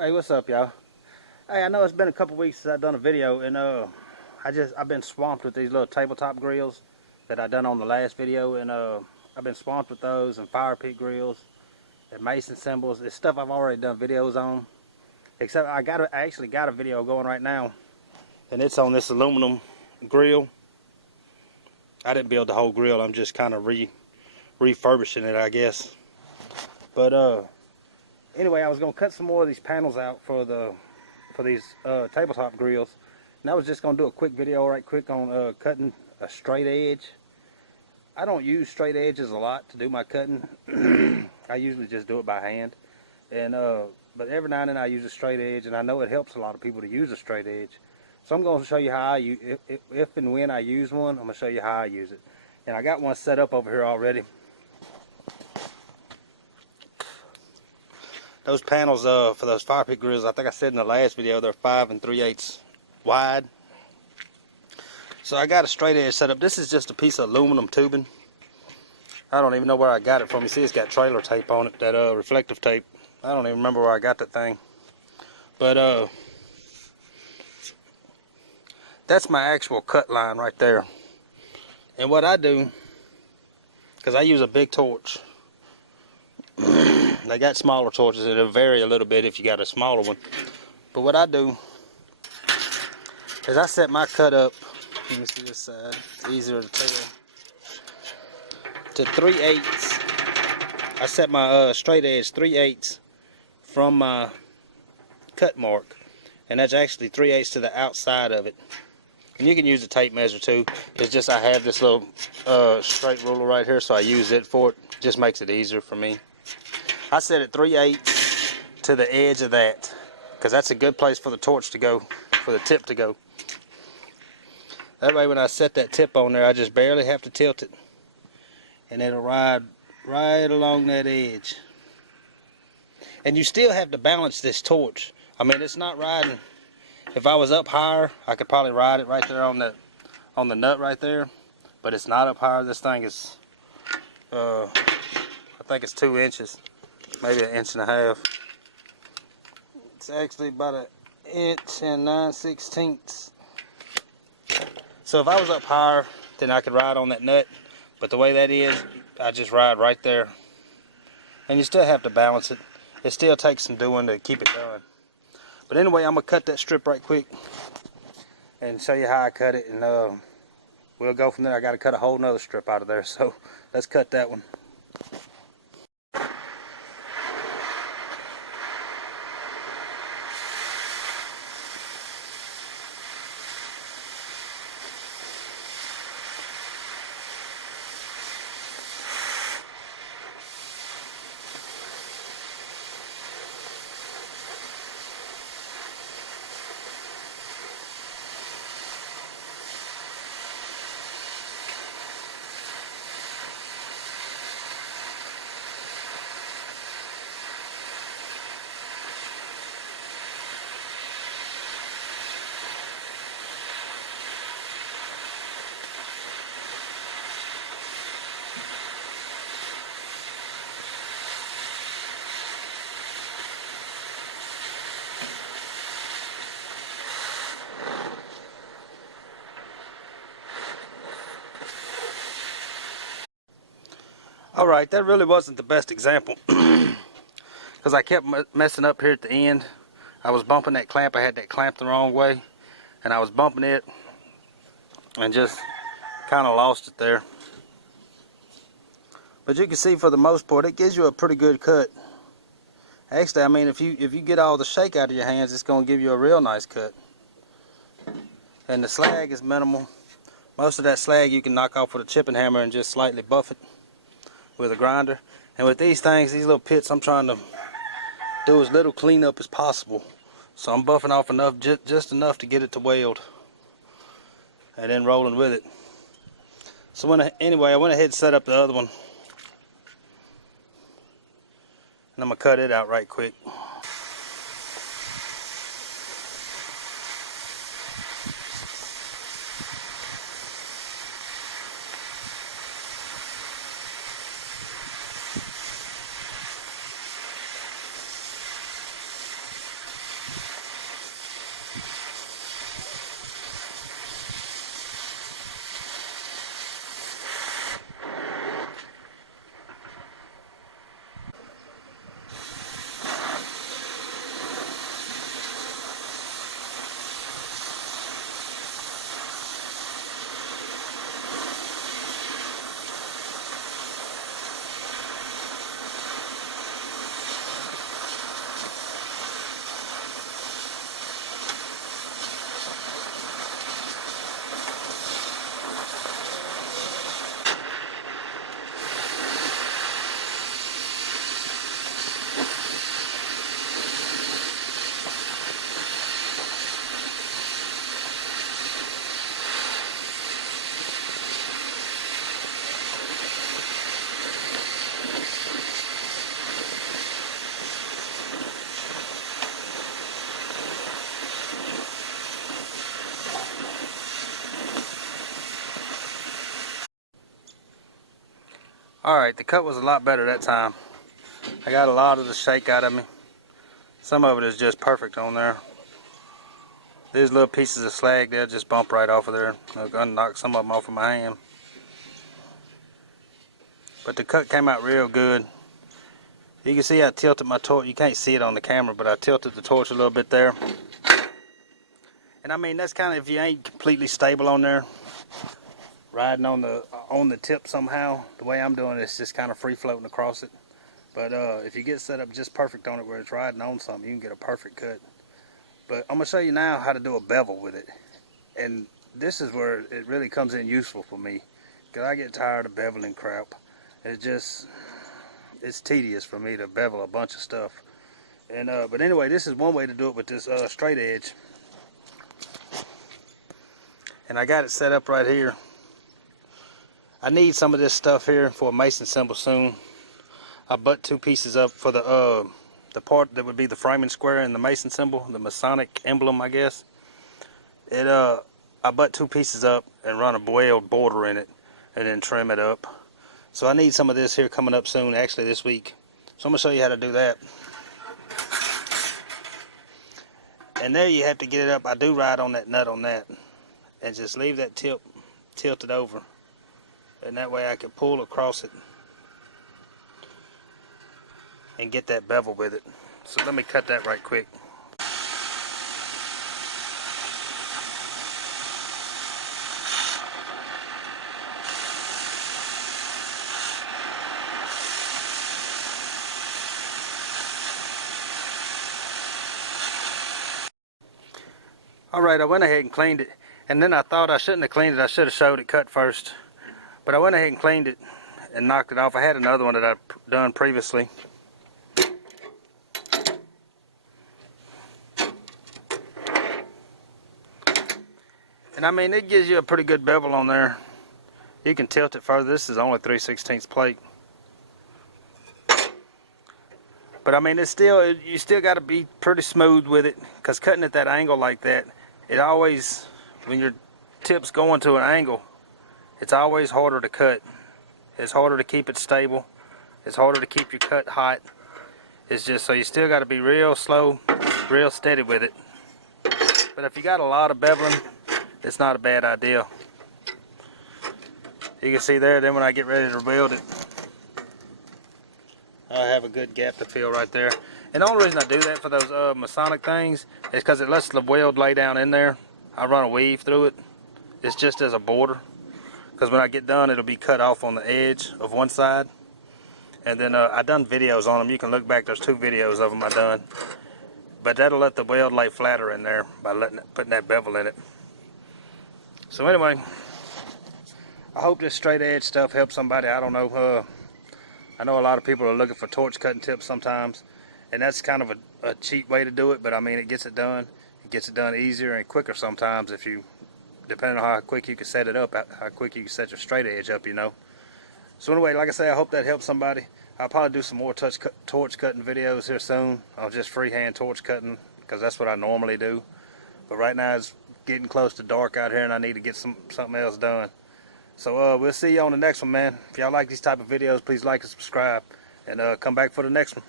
Hey, what's up, y'all? Hey, I know it's been a couple weeks since I've done a video, and I've been swamped with these little tabletop grills that I done on the last video, and I've been swamped with those and fire pit grills and mason symbols. It's stuff I've already done videos on. Except I actually got a video going right now, and it's on this aluminum grill. I didn't build the whole grill. I'm just kind of refurbishing it, I guess. But anyway, I was gonna cut some more of these panels out for these tabletop grills, and I was just gonna do a quick video right quick on cutting a straight edge. I don't use straight edges a lot to do my cutting. I usually just do it by hand, and but every now and then I use a straight edge, and I know it helps a lot of people to use a straight edge. So I'm going to show you how if and when I use one, I'm going to show you how I use it. And I got one set up over here already. Those panels for those fire pit grills, I think I said in the last video, they're 5 3/8 wide. So I got a straight edge set up. This is just a piece of aluminum tubing. I don't even know where I got it from. You see it's got trailer tape on it, that reflective tape. I don't even remember where I got that thing. But that's my actual cut line right there. And what I do, because I use a big torch. They got smaller torches, it'll vary a little bit if you got a smaller one. But what I do is I set my cut up, let me see this side, it's easier to tell, to 3/8. I set my straight edge 3/8 from my cut mark, and that's actually 3/8 to the outside of it. And you can use a tape measure too. It's just I have this little straight ruler right here, so I use it for it. Just makes it easier for me. I set it 3/8 to the edge of that, because that's a good place for the torch to go, for the tip to go. That way when I set that tip on there, I just barely have to tilt it, and it'll ride right along that edge. And you still have to balance this torch. I mean, it's not riding. If I was up higher, I could probably ride it right there on the nut right there, but it's not up higher. This thing is, I think it's 2 inches. Maybe 1.5 inches. It's actually about 1 9/16 inches. So if I was up higher, then I could ride on that nut. But the way that is, I just ride right there. And you still have to balance it. It still takes some doing to keep it done. But anyway, I'm going to cut that strip right quick and show you how I cut it. And we'll go from there. I got to cut a whole nother strip out of there. So let's cut that one. Alright, that really wasn't the best example, because I kept messing up here at the end. I was bumping that clamp. I had that clamp the wrong way, and I was bumping it and just kind of lost it there. But you can see, for the most part, it gives you a pretty good cut. Actually, I mean, if you get all the shake out of your hands, it's going to give you a real nice cut. And the slag is minimal. Most of that slag you can knock off with a chipping hammer and just slightly buff it with a grinder. And with these things, these little pits, I'm trying to do as little cleanup as possible. So I'm buffing off enough, just enough to get it to weld, and then rolling with it. So anyway, I went ahead and set up the other one, and I'm gonna cut it out right quick. Alright, the cut was a lot better that time. I got a lot of the shake out of me. Some of it is just perfect on there. These little pieces of slag, they'll just bump right off of there. I'll knock some of them off of my hand. But the cut came out real good. You can see I tilted my torch. You can't see it on the camera, but I tilted the torch a little bit there. And I mean, that's kind of if you ain't completely stable on there, riding on the tip somehow. The way I'm doing it, it's just kind of free floating across it. But if you get set up just perfect on it where it's riding on something, you can get a perfect cut. But I'm going to show you now how to do a bevel with it. And this is where it really comes in useful for me. Because I get tired of beveling crap. It's tedious for me to bevel a bunch of stuff. And but anyway, this is one way to do it with this straight edge. And I got it set up right here. I need some of this stuff here for a mason symbol soon. I butt two pieces up for the part that would be the framing square and the mason symbol, the Masonic emblem, I guess. I butt two pieces up and run a weld border in it and then trim it up. So I need some of this here coming up soon, actually this week. So I'm going to show you how to do that. And there you have to get it up. I do ride on that nut on that. And just leave that tip tilted over. And that way I can pull across it and get that bevel with it. So let me cut that right quick. Alright, I went ahead and cleaned it, and then I thought I shouldn't have cleaned it. I should have showed it cut first. But I went ahead and cleaned it and knocked it off. I had another one that I'd done previously. And I mean, it gives you a pretty good bevel on there. You can tilt it further. This is only 3/16 plate. But I mean, you still got to be pretty smooth with it, because cutting at that angle like that, it always, when your tip's going to an angle, it's always harder to cut. It's harder to keep it stable. It's harder to keep your cut hot. It's just, so you still got to be real slow, real steady with it. But if you got a lot of beveling, it's not a bad idea. You can see there, then when I get ready to weld it, I have a good gap to fill right there. And the only reason I do that for those Masonic things is because it lets the weld lay down in there. I run a weave through it. It's just as a border. Because when I get done, it'll be cut off on the edge of one side. And then I done videos on them. You can look back, there's 2 videos of them I done. But that'll let the weld lay flatter in there by putting that bevel in it. So anyway, I hope this straight edge stuff helps somebody. I don't know. I know a lot of people are looking for torch cutting tips sometimes, and that's kind of a cheap way to do it, but I mean, it gets it done. It gets it done easier and quicker sometimes, if you, depending on how quick you can set it up, how quick you can set your straight edge up, you know. So anyway, like I say, I hope that helps somebody. I'll probably do some more torch cutting videos here soon. I'll just freehand torch cutting, because that's what I normally do. But right now it's getting close to dark out here, and I need to get something else done. So we'll see you on the next one, man. If y'all like these type of videos, please like and subscribe, and come back for the next one.